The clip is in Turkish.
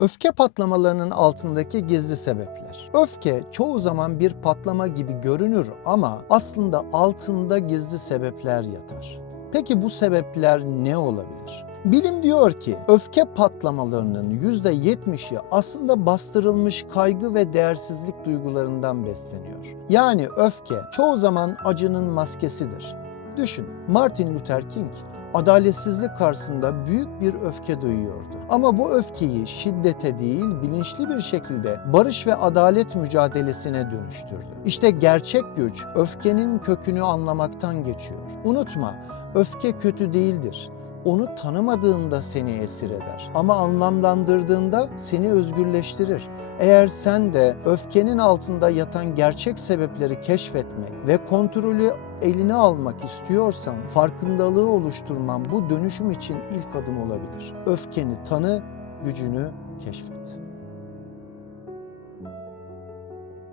Öfke patlamalarının altındaki gizli sebepler. Öfke çoğu zaman bir patlama gibi görünür ama aslında altında gizli sebepler yatar. Peki bu sebepler ne olabilir? Bilim diyor ki öfke patlamalarının %70'i aslında bastırılmış kaygı ve değersizlik duygularından besleniyor. Yani öfke çoğu zaman acının maskesidir. Düşün, Martin Luther King adaletsizlik karşısında büyük bir öfke duyuyordu. Ama bu öfkeyi şiddete değil bilinçli bir şekilde barış ve adalet mücadelesine dönüştürdü. İşte gerçek güç öfkenin kökünü anlamaktan geçiyor. Unutma, öfke kötü değildir. Onu tanımadığında seni esir eder ama anlamlandırdığında seni özgürleştirir. Eğer sen de öfkenin altında yatan gerçek sebepleri keşfetmek ve kontrolü eline almak istiyorsan farkındalığı oluşturman bu dönüşüm için ilk adım olabilir. Öfkeni tanı, gücünü keşfet.